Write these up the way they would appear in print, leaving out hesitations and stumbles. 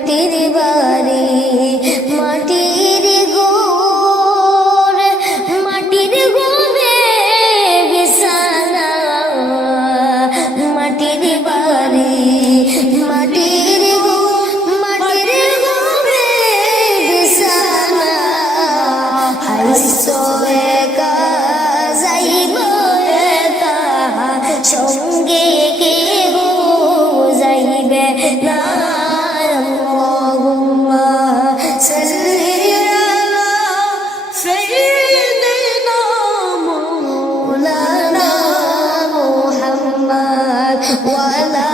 মাটির বাড়ি মাটির ঘর মাটির ঘরে বিছানা মাটির বাড়ি মাটির মাটির ঘরে বিছানা হাইসো একা যাইব একা সঙ্গে কেহ যাইবে না وعلى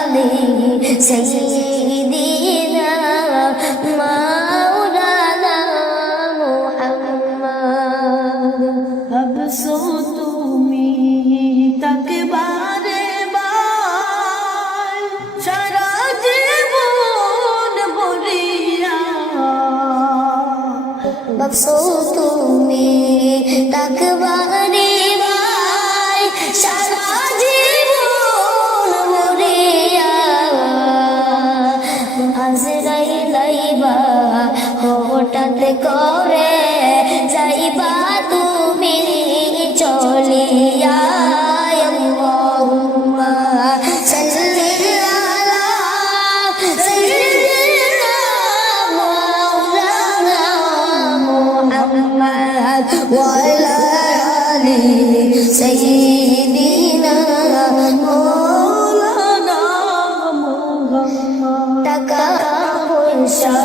آله سيدنا مولانا محمد ভাবছো তুমি তাকে বারে বার সারা জীবন ভরিয়া ভাবছো তুমি তাকে বারে বার সারা জীবন ভরিয়া আজরাইলাইবা হঠাৎ করে যাইবা তুমি চলিয়া আল্লাহুম্মা সাল্লি আলা সাইয়্যিদিনা মাওলানা মুহাম্মদ ওয়া আলা আলি সাইয়্যিদিনা মাওলানা মুহাম্মদ টাকা পয়সা